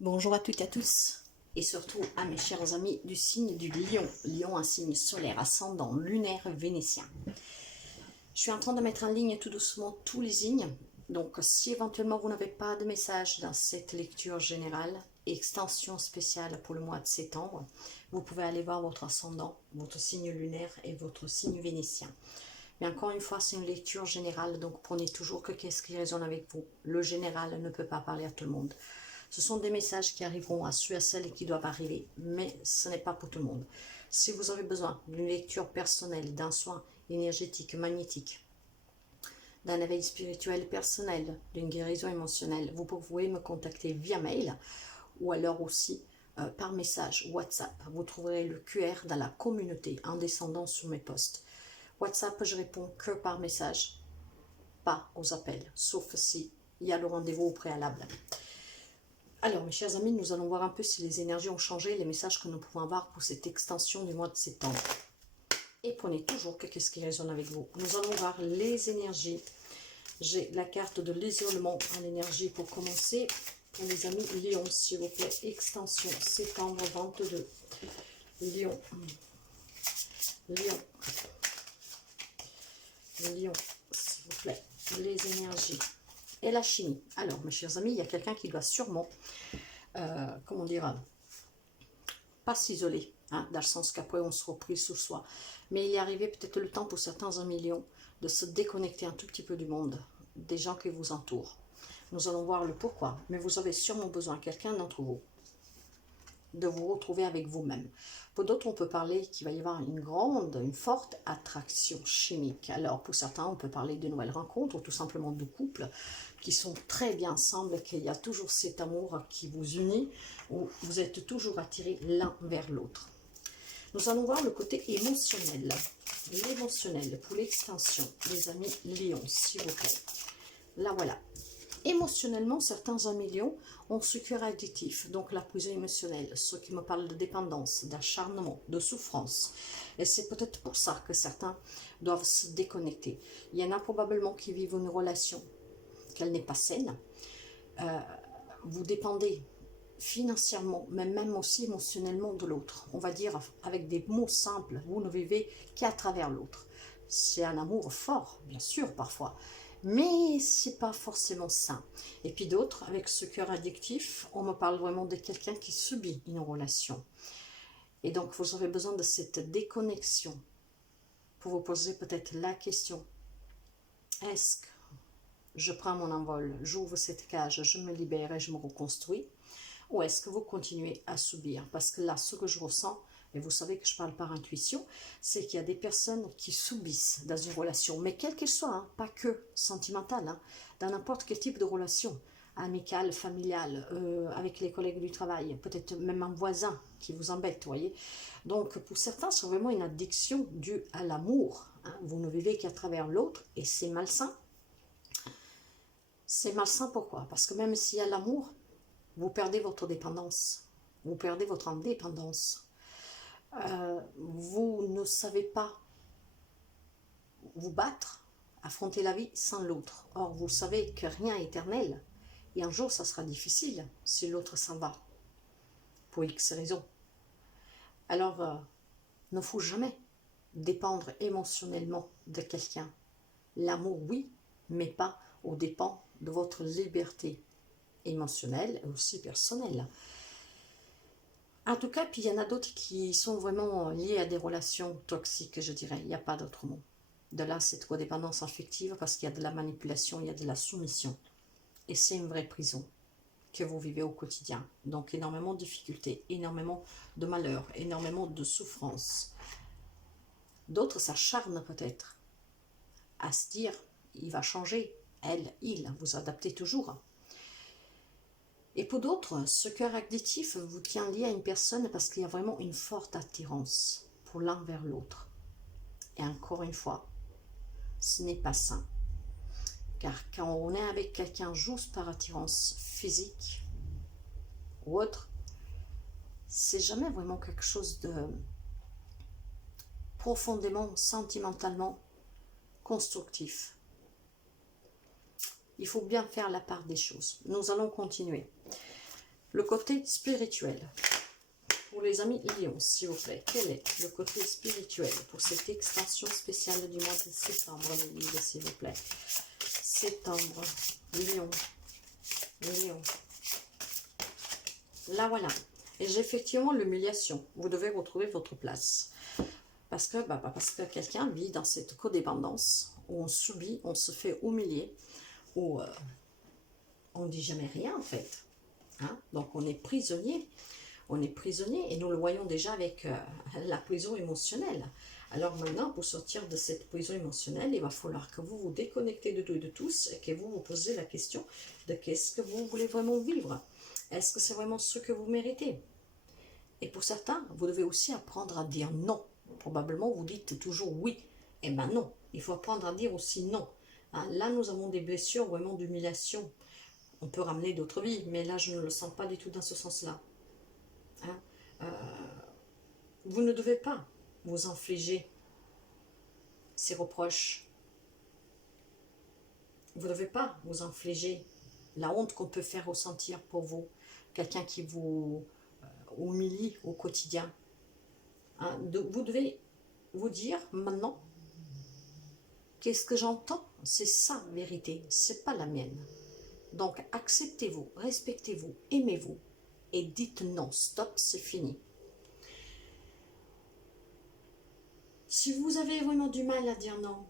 Bonjour à toutes et à tous, et surtout à mes chers amis du signe du Lion. Lion, un signe solaire ascendant lunaire vénitien. Je suis en train de mettre en ligne tout doucement tous les signes. Donc si éventuellement vous n'avez pas de message dans cette lecture générale, extension spéciale pour le mois de septembre, vous pouvez aller voir votre ascendant, votre signe lunaire et votre signe vénitien. Mais encore une fois, c'est une lecture générale, donc prenez toujours que qu'est-ce qui résonne avec vous. Le général ne peut pas parler à tout le monde. Ce sont des messages qui arriveront à ceux et à celles qui doivent arriver, mais ce n'est pas pour tout le monde. Si vous avez besoin d'une lecture personnelle, d'un soin énergétique, magnétique, d'un éveil spirituel personnel, d'une guérison émotionnelle, vous pouvez me contacter via mail ou alors aussi par message WhatsApp. Vous trouverez le QR dans la communauté en descendant sur mes posts. WhatsApp, je réponds que par message, pas aux appels, sauf si il y a le rendez-vous au préalable. Alors, mes chers amis, nous allons voir un peu si les énergies ont changé, les messages que nous pouvons avoir pour cette extension du mois de septembre. Et prenez toujours que qu'est-ce qui résonne avec vous. Nous allons voir les énergies. J'ai la carte de l'isolement en énergie pour commencer. Pour les amis Lion, s'il vous plaît, extension septembre 22. Lion. Lion. Lion, s'il vous plaît, les énergies. Et la chimie. Alors, mes chers amis, il y a quelqu'un qui doit sûrement, comment dire, pas s'isoler, hein, dans le sens qu'après on se replie sous soi. Mais il est arrivé peut-être le temps pour certains millions de se déconnecter un tout petit peu du monde, des gens qui vous entourent. Nous allons voir le pourquoi, mais vous avez sûrement besoin, quelqu'un d'entre vous, de vous retrouver avec vous-même. Pour d'autres, on peut parler qu'il va y avoir une forte attraction chimique. Alors, pour certains, on peut parler de nouvelles rencontres ou tout simplement de couples qui sont très bien ensemble, qu'il y a toujours cet amour qui vous unit, où vous êtes toujours attirés l'un vers l'autre. Nous allons voir le côté émotionnel. L'émotionnel pour l'extension, les amis Lion, s'il vous plaît. Là, voilà. Émotionnellement, certains amis Lions ont ce cœur addictif, donc la prison émotionnelle, ceux qui me parlent de dépendance, d'acharnement, de souffrance. Et c'est peut-être pour ça que certains doivent se déconnecter. Il y en a probablement qui vivent une relation qu'elle n'est pas saine. Vous dépendez financièrement, mais même aussi émotionnellement de l'autre. On va dire avec des mots simples, vous ne vivez qu'à travers l'autre. C'est un amour fort, bien sûr, parfois, mais c'est pas forcément sain. Et puis d'autres, avec ce cœur addictif, on me parle vraiment de quelqu'un qui subit une relation. Et donc, vous aurez besoin de cette déconnexion pour vous poser peut-être la question, est-ce que je prends mon envol, j'ouvre cette cage, je me libère et je me reconstruis, ou est-ce que vous continuez à subir? Parce que là, ce que je ressens, et vous savez que je parle par intuition, c'est qu'il y a des personnes qui subissent dans une relation, mais quelle qu'elle soit, hein, pas que sentimentale, hein, dans n'importe quel type de relation, amicale, familiale, avec les collègues du travail, peut-être même un voisin qui vous embête, vous voyez. Donc pour certains, c'est vraiment une addiction due à l'amour, hein. Vous ne vivez qu'à travers l'autre et c'est malsain. C'est malsain pourquoi? Parce que même s'il y a l'amour, vous perdez votre dépendance, vous perdez votre indépendance. Vous ne savez pas vous battre, affronter la vie sans l'autre. Or, vous savez que rien n'est éternel. Et un jour, ça sera difficile si l'autre s'en va, pour X raisons. Alors, ne faut jamais dépendre émotionnellement de quelqu'un. L'amour, oui, mais pas aux dépens de votre liberté émotionnelle et aussi personnelle. En tout cas, puis il y en a d'autres qui sont vraiment liés à des relations toxiques, je dirais. Il n'y a pas d'autre mot. De là, cette codépendance affective, parce qu'il y a de la manipulation, il y a de la soumission. Et c'est une vraie prison que vous vivez au quotidien. Donc énormément de difficultés, énormément de malheurs, énormément de souffrances. D'autres s'acharnent peut-être à se dire, il va changer, elle, il, vous adaptez toujours. Et pour d'autres, ce cœur addictif vous tient lié à une personne parce qu'il y a vraiment une forte attirance pour l'un vers l'autre. Et encore une fois, ce n'est pas sain. Car quand on est avec quelqu'un juste par attirance physique ou autre, c'est jamais vraiment quelque chose de profondément, sentimentalement constructif. Il faut bien faire la part des choses. Nous allons continuer. Le côté spirituel. Pour les amis lions, s'il vous plaît, quel est le côté spirituel pour cette extension spéciale du mois de septembre, les livres, s'il vous plaît. Septembre, lion, lion. Là, voilà. Et j'ai effectivement l'humiliation. Vous devez retrouver votre place. Parce que quelqu'un vit dans cette codépendance où on subit, on se fait humilier, où on ne dit jamais rien en fait. Hein? Donc on est prisonnier. On est prisonnier et nous le voyons déjà avec la prison émotionnelle. Alors maintenant, pour sortir de cette prison émotionnelle, il va falloir que vous vous déconnectez de tout et de tous et que vous vous posez la question de qu'est-ce que vous voulez vraiment vivre. Est-ce que c'est vraiment ce que vous méritez? Et pour certains, vous devez aussi apprendre à dire non. Probablement, vous dites toujours oui. Eh bien non, il faut apprendre à dire aussi non. Hein, là, nous avons des blessures vraiment d'humiliation. On peut ramener d'autres vies, mais là, je ne le sens pas du tout dans ce sens-là. Hein, vous ne devez pas vous infliger ces reproches. Vous ne devez pas vous infliger la honte qu'on peut faire ressentir pour vous. Quelqu'un qui vous humilie au quotidien. Hein, vous devez vous dire maintenant, qu'est-ce que j'entends? C'est sa vérité, c'est pas la mienne. Donc acceptez-vous, respectez-vous, aimez-vous et dites non, stop, c'est fini. Si vous avez vraiment du mal à dire non,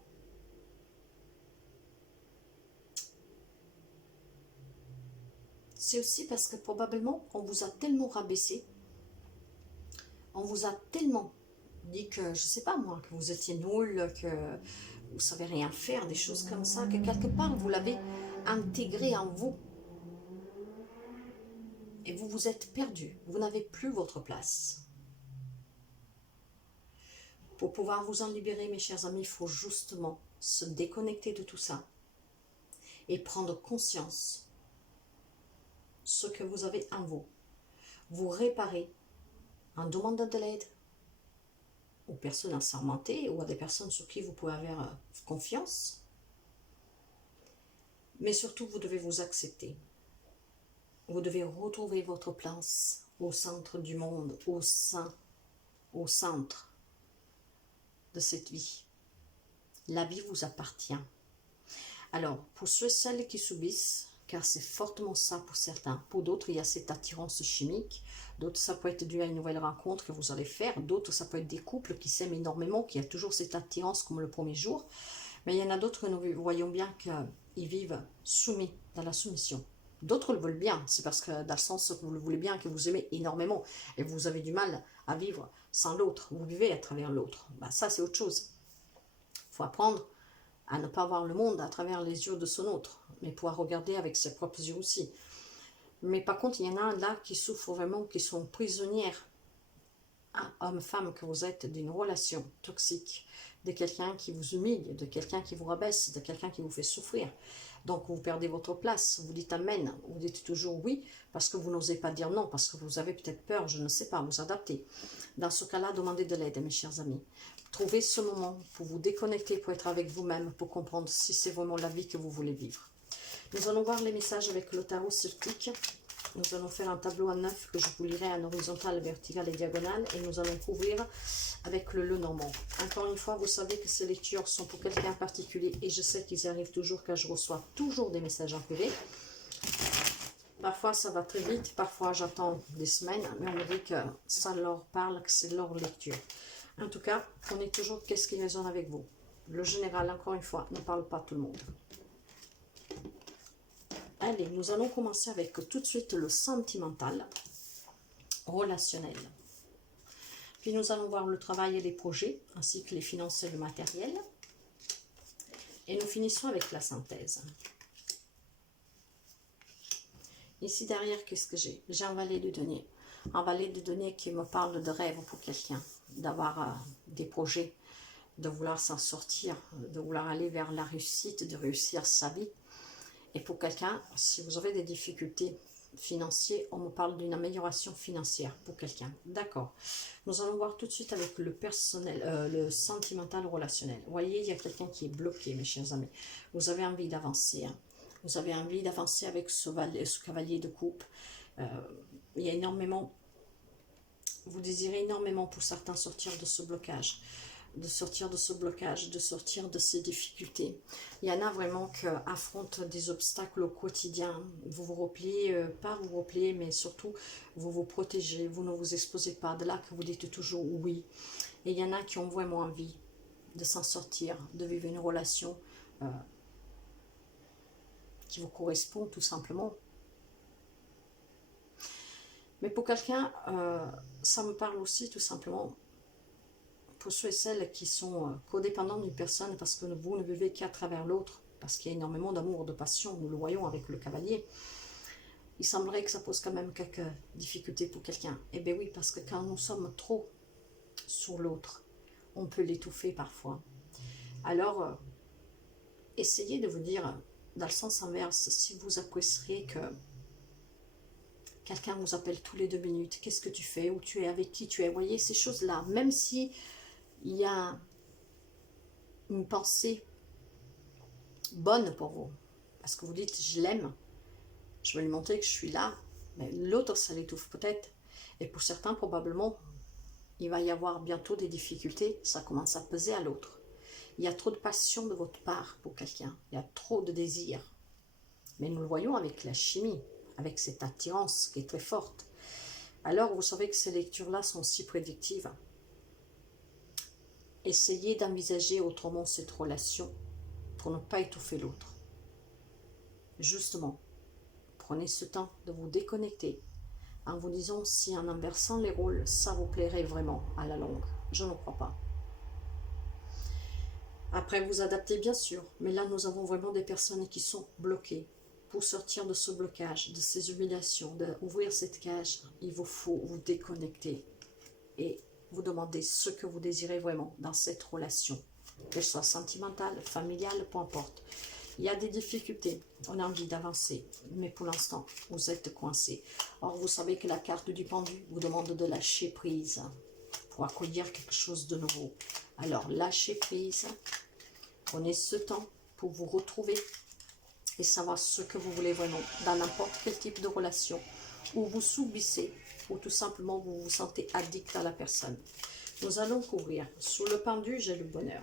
c'est aussi parce que probablement on vous a tellement rabaissé, on vous a tellement dit que, je sais pas moi, que vous étiez nul, que vous savez rien faire, des choses comme ça, que quelque part vous l'avez intégré en vous. Et vous vous êtes perdu, vous n'avez plus votre place. Pour pouvoir vous en libérer, mes chers amis, il faut justement se déconnecter de tout ça et prendre conscience ce que vous avez en vous. Vous réparer en demandant de l'aide aux personnes assermentées ou à des personnes sur qui vous pouvez avoir confiance. Mais surtout, vous devez vous accepter. Vous devez retrouver votre place au centre du monde, au centre de cette vie. La vie vous appartient. Alors, pour ceux et celles qui subissent, car c'est fortement ça pour certains, pour d'autres, il y a cette attirance chimique, d'autres, ça peut être dû à une nouvelle rencontre que vous allez faire, d'autres, ça peut être des couples qui s'aiment énormément, qui a toujours cette attirance comme le premier jour, mais il y en a d'autres que nous voyons bien qu'ils vivent soumis, dans la soumission. D'autres le veulent bien, c'est parce que dans le sens que vous le voulez bien, que vous aimez énormément, et vous avez du mal à vivre sans l'autre, vous vivez à travers l'autre. Ben, ça, c'est autre chose. Il faut apprendre à ne pas voir le monde à travers les yeux de son autre, mais pouvoir regarder avec ses propres yeux aussi. Mais par contre, il y en a là qui souffrent vraiment, qui sont prisonnières, homme-femme que vous êtes, d'une relation toxique, de quelqu'un qui vous humilie, de quelqu'un qui vous rabaisse, de quelqu'un qui vous fait souffrir. Donc vous perdez votre place, vous dites amen, vous dites toujours oui, parce que vous n'osez pas dire non, parce que vous avez peut-être peur, je ne sais pas, vous adapter. Dans ce cas-là, demandez de l'aide, mes chers amis. Trouvez ce moment pour vous déconnecter, pour être avec vous-même, pour comprendre si c'est vraiment la vie que vous voulez vivre. Nous allons voir les messages avec le tarot celtique. Nous allons faire un tableau à 9 que je vous lirai en horizontal, vertical et diagonale. Et nous allons couvrir avec le Lenormand. Encore une fois, vous savez que ces lectures sont pour quelqu'un en particulier. Et je sais qu'ils arrivent toujours car je reçois toujours des messages en privé. Parfois, ça va très vite. Parfois, j'attends des semaines. Mais on me dit que ça leur parle, que c'est leur lecture. En tout cas, prenez toujours qu'est-ce qui résonne avec vous. Le général, encore une fois, ne parle pas tout le monde. Allez, nous allons commencer avec tout de suite le sentimental, relationnel. Puis nous allons voir le travail et les projets, ainsi que les finances et le matériel. Et nous finissons avec la synthèse. Ici derrière, qu'est-ce que j'ai? J'ai un valet de denier. Un valet de denier qui me parle de rêve pour quelqu'un, d'avoir des projets, de vouloir s'en sortir, de vouloir aller vers la réussite, de réussir sa vie. Et pour quelqu'un, si vous avez des difficultés financières, on me parle d'une amélioration financière pour quelqu'un. D'accord. Nous allons voir tout de suite avec le personnel, le sentimental relationnel. Vous voyez, il y a quelqu'un qui est bloqué, mes chers amis. Vous avez envie d'avancer. Hein. Vous avez envie d'avancer avec ce cavalier de coupe. Il y a énormément, vous désirez énormément pour certains sortir de ce blocage, de sortir de ces difficultés. Il y en a vraiment qui affrontent des obstacles au quotidien. Vous vous repliez, pas vous repliez, mais surtout vous vous protégez, vous ne vous exposez pas. De là que vous dites toujours oui. Et il y en a qui ont vraiment envie de s'en sortir, de vivre une relation qui vous correspond tout simplement. Mais pour quelqu'un, ça me parle aussi tout simplement pour ceux et celles qui sont codépendants d'une personne parce que vous ne vivez qu'à travers l'autre, parce qu'il y a énormément d'amour, de passion, nous le voyons avec le cavalier. Il semblerait que ça pose quand même quelques difficultés pour quelqu'un. Eh bien oui, parce que quand nous sommes trop sur l'autre, on peut l'étouffer parfois. Alors, essayez de vous dire, dans le sens inverse, si vous apprécieriez que quelqu'un vous appelle tous les 2 minutes, qu'est-ce que tu fais, où tu es, avec qui tu es, voyez, ces choses-là, même si il y a une pensée bonne pour vous, parce que vous dites, je l'aime, je vais lui montrer que je suis là, mais l'autre, ça l'étouffe peut-être, et pour certains, probablement, il va y avoir bientôt des difficultés, ça commence à peser à l'autre. Il y a trop de passion de votre part pour quelqu'un, il y a trop de désir, mais nous le voyons avec la chimie, avec cette attirance qui est très forte. Alors, vous savez que ces lectures-là sont si prédictives. Essayez d'envisager autrement cette relation pour ne pas étouffer l'autre. Justement, prenez ce temps de vous déconnecter en vous disant si en inversant les rôles, ça vous plairait vraiment à la longue. Je ne crois pas. Après, vous adaptez bien sûr, mais là, nous avons vraiment des personnes qui sont bloquées. Pour sortir de ce blocage, de ces humiliations, d'ouvrir cette cage, il vous faut vous déconnecter et vous demander ce que vous désirez vraiment dans cette relation, qu'elle soit sentimentale, familiale, peu importe. Il y a des difficultés, on a envie d'avancer, mais pour l'instant, vous êtes coincé. Or, vous savez que la carte du pendu vous demande de lâcher prise pour accueillir quelque chose de nouveau. Alors, lâchez prise, prenez ce temps pour vous retrouver et savoir ce que vous voulez vraiment dans n'importe quel type de relation où vous subissez ou tout simplement vous vous sentez addict à la personne. Nous allons couvrir. Sous le pendu, j'ai le bonheur.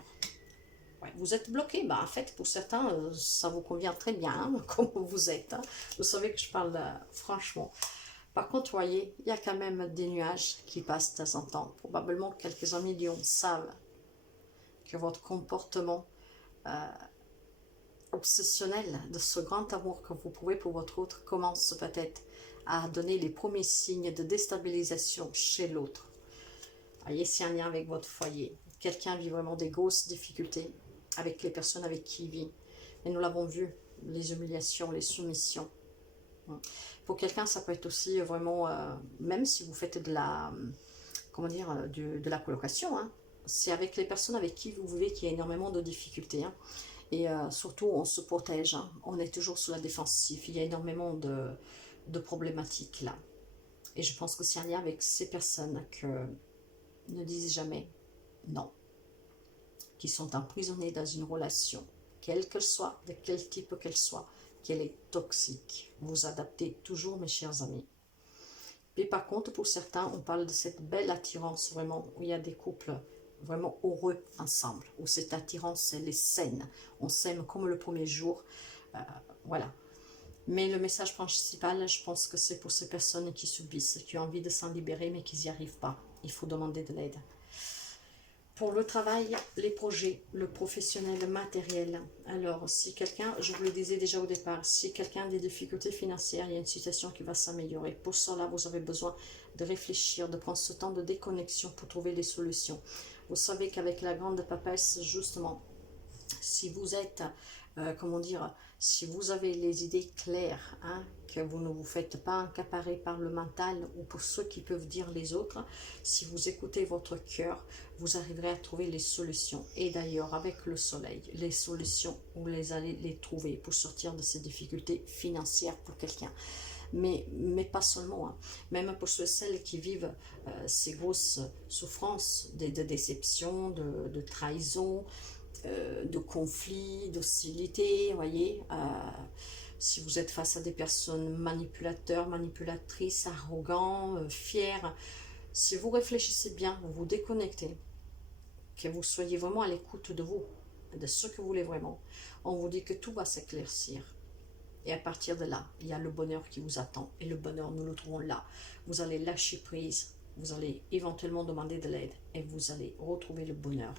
Ouais, vous êtes bloqué. Bah, en fait, pour certains, ça vous convient très bien hein, comme vous êtes. Hein. Vous savez que je parle franchement. Par contre, voyez, il y a quand même des nuages qui passent de temps en temps. Probablement quelques-uns millions savent que votre comportement obsessionnel de ce grand amour que vous pouvez pour votre autre commence peut-être à donner les premiers signes de déstabilisation chez l'autre. Voyez, c'est un lien avec votre foyer. Quelqu'un vit vraiment des grosses difficultés avec les personnes avec qui il vit. Et nous l'avons vu, les humiliations, les soumissions. Pour quelqu'un, ça peut être aussi vraiment, même si vous faites de la, comment dire, de la colocation, hein, c'est avec les personnes avec qui vous vivez qu'il y a énormément de difficultés. Hein. Et surtout, on se protège, hein. On est toujours sur la défensive. Il y a énormément de problématiques là. Et je pense que c'est un lien avec ces personnes que ne disent jamais non. Qui sont emprisonnées dans une relation, quelle qu'elle soit, de quel type qu'elle soit, qu'elle est toxique. Vous adaptez toujours, mes chers amis. Et par contre, pour certains, on parle de cette belle attirance vraiment, où il y a des couples vraiment heureux ensemble, où cette attirance, elle est saine. On s'aime comme le premier jour. Voilà. Mais le message principal, je pense que c'est pour ces personnes qui subissent, qui ont envie de s'en libérer, mais qui n'y arrivent pas. Il faut demander de l'aide. Pour le travail, les projets, le professionnel, le matériel. Alors, si quelqu'un, je vous le disais déjà au départ, si quelqu'un a des difficultés financières, il y a une situation qui va s'améliorer. Pour cela, vous avez besoin de réfléchir, de prendre ce temps de déconnexion pour trouver des solutions. Vous savez qu'avec la grande papesse, justement, si vous êtes, comment dire, si vous avez les idées claires, hein, que vous ne vous faites pas accaparer par le mental ou pour ceux qui peuvent dire les autres, si vous écoutez votre cœur, vous arriverez à trouver les solutions. Et d'ailleurs, avec le soleil, les solutions, vous les allez les trouver pour sortir de ces difficultés financières pour quelqu'un. Mais pas seulement, hein. Même pour ceux et celles qui vivent ces grosses souffrances, de déception, de trahison, de conflits, d'hostilité, voyez, si vous êtes face à des personnes manipulateurs, manipulatrices, arrogants, fiers, si vous réfléchissez bien, vous vous déconnectez, que vous soyez vraiment à l'écoute de vous, de ce que vous voulez vraiment, on vous dit que tout va s'éclaircir. Et à partir de là, il y a le bonheur qui vous attend. Et le bonheur, nous le trouvons là. Vous allez lâcher prise, vous allez éventuellement demander de l'aide et vous allez retrouver le bonheur.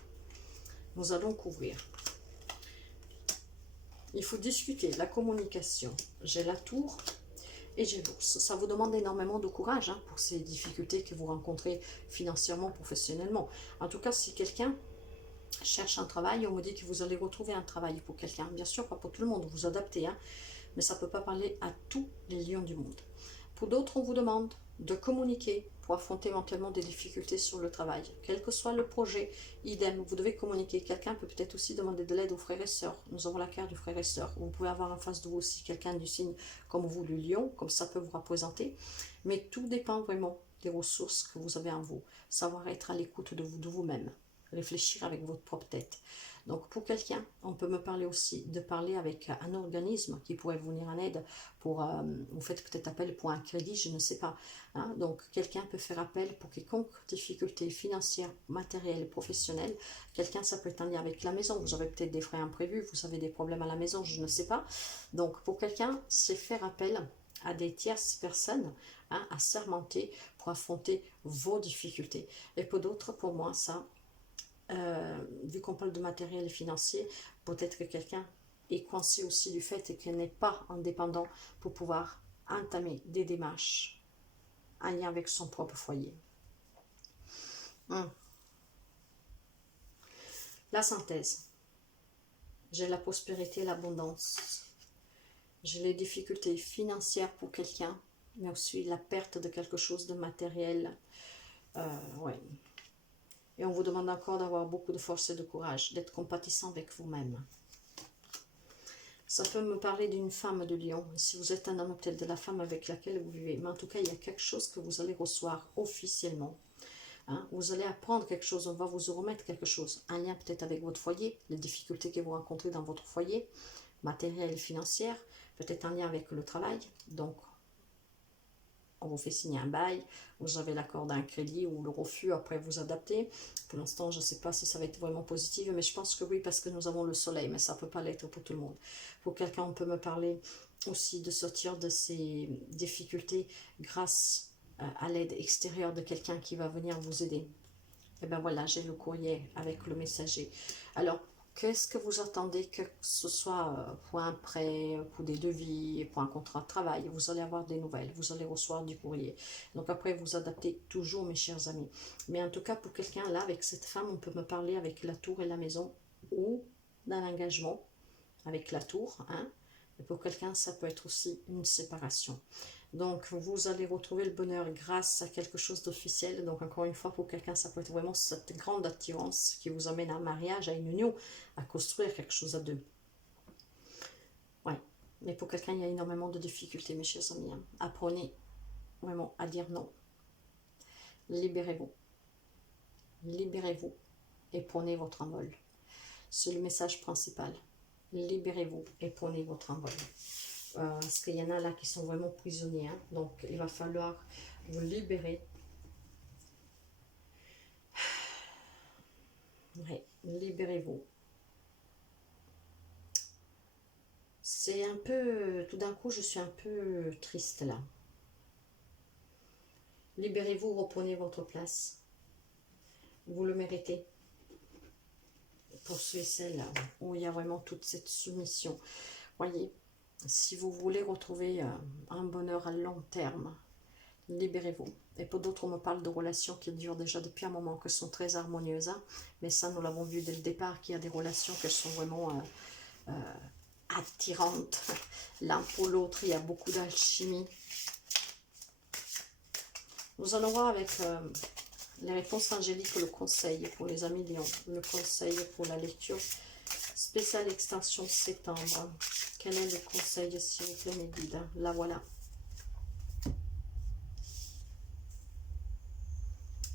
Nous allons couvrir. Il faut discuter, la communication. J'ai la tour et j'ai l'ours. Ça vous demande énormément de courage pour ces difficultés que vous rencontrez financièrement, professionnellement. En tout cas, si quelqu'un cherche un travail, on me dit que vous allez retrouver un travail pour quelqu'un. Bien sûr, pas pour tout le monde, vous adaptez, mais ça ne peut pas parler à tous les lions du monde. Pour d'autres, on vous demande de communiquer pour affronter éventuellement des difficultés sur le travail. Quel que soit le projet, idem, vous devez communiquer. Quelqu'un peut peut-être aussi demander de l'aide aux frères et sœurs. Nous avons la carte du frère et sœur. Vous pouvez avoir en face de vous aussi quelqu'un du signe comme vous, le lion, comme ça peut vous représenter. Mais tout dépend vraiment des ressources que vous avez en vous. Savoir être à l'écoute de vous-même. Réfléchir avec votre propre tête. Donc pour quelqu'un, on peut me parler aussi de parler avec un organisme qui pourrait vous venir en aide pour, vous faites peut-être appel pour un crédit, je ne sais pas. Donc quelqu'un peut faire appel pour quelconque difficulté financière, matérielle, professionnelle. Quelqu'un, ça peut être en lien avec la maison. Vous avez peut-être des frais imprévus, vous avez des problèmes à la maison, je ne sais pas. Donc pour quelqu'un, c'est faire appel à des tierces personnes, à sermenter pour affronter vos difficultés. Et pour d'autres, pour moi, ça... vu qu'on parle de matériel financier, peut-être que quelqu'un est coincé aussi du fait qu'il n'est pas indépendant pour pouvoir entamer des démarches en lien avec son propre foyer. La synthèse. J'ai la prospérité et l'abondance. J'ai les difficultés financières pour quelqu'un, mais aussi la perte de quelque chose de matériel. Ouais. Et on vous demande encore d'avoir beaucoup de force et de courage, d'être compatissant avec vous-même. Ça peut me parler d'une femme de lion. Si vous êtes un homme, peut-être de la femme avec laquelle vous vivez. Mais en tout cas, il y a quelque chose que vous allez recevoir officiellement. Vous allez apprendre quelque chose, on va vous remettre quelque chose. Un lien peut-être avec votre foyer, les difficultés que vous rencontrez dans votre foyer, matériel et financière, peut-être un lien avec le travail. Donc, on vous fait signer un bail, vous avez l'accord d'un crédit ou le refus, après vous adaptez. Pour l'instant, je ne sais pas si ça va être vraiment positif, mais je pense que oui, parce que nous avons le soleil, mais ça ne peut pas l'être pour tout le monde. Pour quelqu'un, on peut me parler aussi de sortir de ces difficultés grâce à l'aide extérieure de quelqu'un qui va venir vous aider. Et bien voilà, j'ai le courrier avec le messager. Alors, qu'est-ce que vous attendez, que ce soit pour un prêt, pour des devis, pour un contrat de travail? Vous allez avoir des nouvelles, vous allez recevoir du courrier. Donc après, vous adaptez toujours, mes chers amis. Mais en tout cas, pour quelqu'un, là, avec cette femme, on peut me parler avec la tour et la maison ou d'un engagement avec la tour. Et pour quelqu'un, ça peut être aussi une séparation. Donc, vous allez retrouver le bonheur grâce à quelque chose d'officiel. Donc, encore une fois, pour quelqu'un, ça peut être vraiment cette grande attirance qui vous amène à un mariage, à une union, à construire quelque chose à deux. Ouais. Mais pour quelqu'un, il y a énormément de difficultés, mes chers amis. Apprenez vraiment à dire non. Libérez-vous. Libérez-vous et prenez votre envol. C'est le message principal. Libérez-vous et prenez votre envol. Parce qu'il y en a là qui sont vraiment prisonniers. Donc, il va falloir vous libérer. Oui, libérez-vous. C'est un peu... Tout d'un coup, je suis un peu triste là. Libérez-vous, reprenez votre place. Vous le méritez. Pour ceux et celles où il y a vraiment toute cette soumission. Voyez, si vous voulez retrouver un bonheur à long terme, libérez-vous. Et pour d'autres, on me parle de relations qui durent déjà depuis un moment, que sont très harmonieuses. Mais ça, nous l'avons vu dès le départ, qu'il y a des relations qui sont vraiment attirantes. L'un pour l'autre, il y a beaucoup d'alchimie. Nous allons voir avec les réponses angéliques, le conseil pour les amis Lion, le conseil pour la lecture spéciale extension septembre. Quel est le conseil, s'il vous plaît, mes guides? La voilà.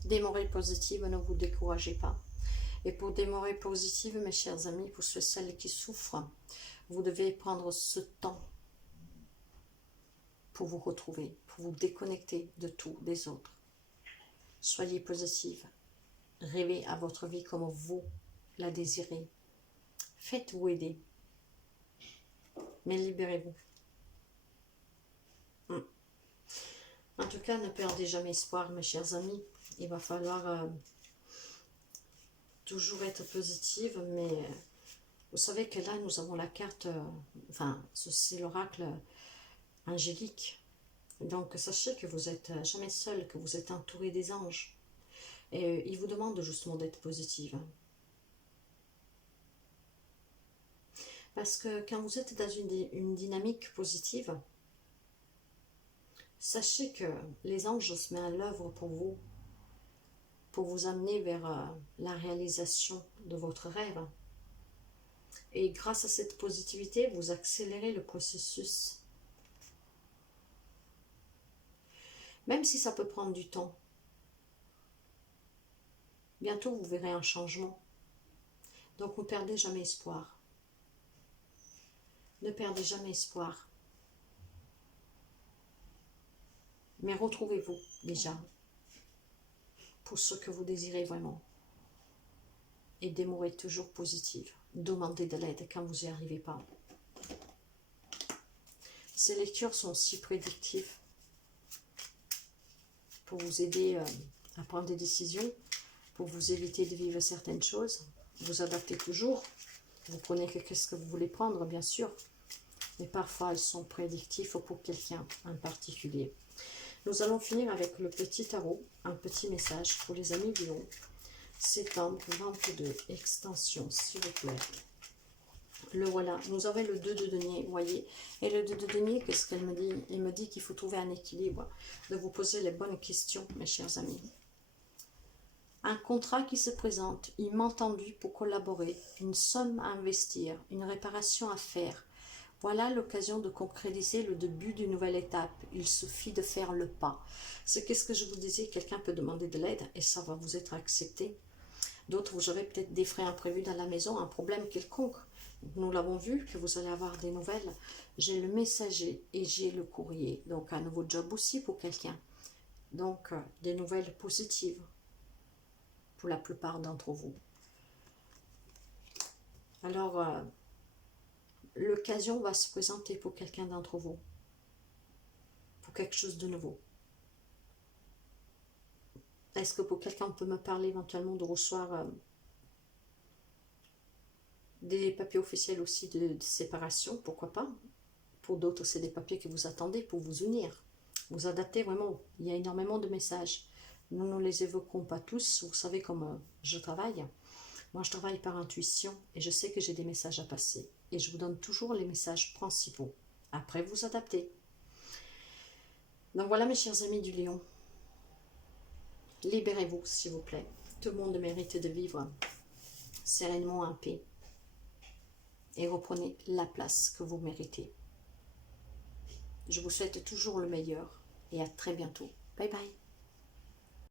Des morales positives, ne vous découragez pas. Et pour des morales positives, mes chers amis, pour ceux et celles qui souffrent, vous devez prendre ce temps pour vous retrouver, pour vous déconnecter de tout, des autres. Soyez positive. Rêvez à votre vie comme vous la désirez. Faites-vous aider. Mais libérez-vous. En tout cas, ne perdez jamais espoir, mes chers amis. Il va falloir toujours être positive, mais vous savez que là, nous avons la carte, enfin, c'est l'oracle angélique. Donc, sachez que vous n'êtes jamais seul, que vous êtes entouré des anges. Et ils vous demandent justement d'être positive. Parce que quand vous êtes dans une dynamique positive, sachez que les anges se mettent à l'œuvre pour vous amener vers la réalisation de votre rêve. Et grâce à cette positivité, vous accélérez le processus. Même si ça peut prendre du temps. Bientôt, vous verrez un changement. Donc, ne perdez jamais espoir. Ne perdez jamais espoir. Mais retrouvez-vous déjà pour ce que vous désirez vraiment. Et demeurez toujours positive. Demandez de l'aide quand vous n'y arrivez pas. Ces lectures sont si prédictives pour vous aider à prendre des décisions, pour vous éviter de vivre certaines choses. Vous adaptez toujours. Vous prenez que ce que vous voulez prendre, bien sûr. Mais parfois, elles sont prédictives pour quelqu'un en particulier. Nous allons finir avec le petit tarot, un petit message pour les amis du Lion. Septembre 22, extension, s'il vous plaît. Le voilà. Nous avons le 2 de denier, vous voyez. Et le 2 de denier, qu'est-ce qu'elle me dit? Il me dit qu'il faut trouver un équilibre, de vous poser les bonnes questions, mes chers amis. Un contrat qui se présente, une main tendue pour collaborer, une somme à investir, une réparation à faire. Voilà l'occasion de concrétiser le début d'une nouvelle étape. Il suffit de faire le pas. C'est qu'est-ce que je vous disais, quelqu'un peut demander de l'aide et ça va vous être accepté. D'autres, vous aurez peut-être des frais imprévus dans la maison, un problème quelconque. Nous l'avons vu, que vous allez avoir des nouvelles. J'ai le messager et j'ai le courrier. Donc, un nouveau job aussi pour quelqu'un. Donc, des nouvelles positives pour la plupart d'entre vous. Alors, l'occasion va se présenter pour quelqu'un d'entre vous. Pour quelque chose de nouveau. Est-ce que pour quelqu'un, on peut me parler éventuellement de recevoir des papiers officiels aussi de séparation, pourquoi pas. Pour d'autres, c'est des papiers que vous attendez pour vous unir. Vous adaptez vraiment. Il y a énormément de messages. Nous ne les évoquons pas tous. Vous savez comment je travaille. Moi, je travaille par intuition et je sais que j'ai des messages à passer. Et je vous donne toujours les messages principaux. Après, vous adaptez. Donc voilà, mes chers amis du Lion. Libérez-vous, s'il vous plaît. Tout le monde mérite de vivre sereinement en paix. Et reprenez la place que vous méritez. Je vous souhaite toujours le meilleur et à très bientôt. Bye bye.